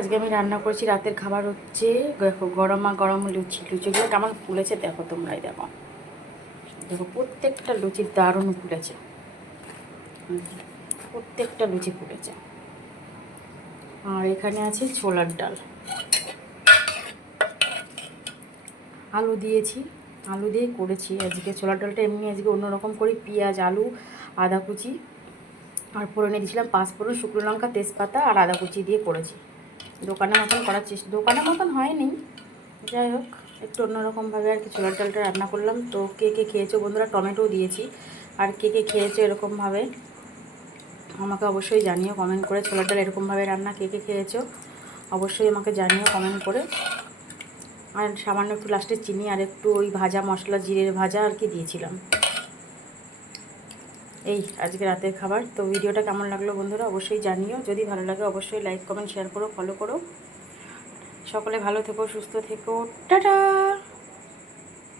আজকে আমি রান্না করেছি রাতের খাবার হচ্ছে দেখো গরমা গরম লুচি। লুচিগুলো কেমন ফুলেছে দেখো, তোমরাই দেখো। দেখো প্রত্যেকটা লুচি দারুণ ফুলেছে, প্রত্যেকটা লুচি ফুলেছে। আর এখানে আছে ছোলার ডাল, আলু দিয়েছি, আলু দিয়ে করেছি আজকে ছোলার ডালটা। এমনি আজকে অন্যরকম করে পেঁয়াজ, আলু, আদা কুচি আর ফোড়নে দিয়েছিলাম পাঁচফোড়ন, শুকনো লঙ্কা, তেজপাতা আর আদা কুচি দিয়ে করেছি। দোকানের মতন করার চেষ্টা, দোকানের মতন হয়নি, যাই হোক একটু অন্যরকমভাবে আর কি ছোলার ডালটা রান্না করলাম। তো কে কে খেয়েছো বন্ধুরা, টমেটো দিয়েছি, আর কে কে খেয়েছো এরকমভাবে আমাকে অবশ্যই জানিও কমেন্ট করে। ছোলার ডাল এরকমভাবে রান্না কে কে খেয়েছো অবশ্যই আমাকে জানিও কমেন্ট করে। আর সামান্য একটু লাস্টে চিনি আর একটু ওই ভাজা মশলা, জিরের ভাজা আর কি দিয়েছিলাম। এই আজকে রাতের খাবার। তো ভিডিওটা কেমন লাগলো বন্ধুরা অবশ্যই জানিও। যদি ভালো লাগে অবশ্যই লাইক কমেন্ট শেয়ার করো, ফলো করো। সকলে ভালো থেকো, সুস্থ থেকো, টাটা।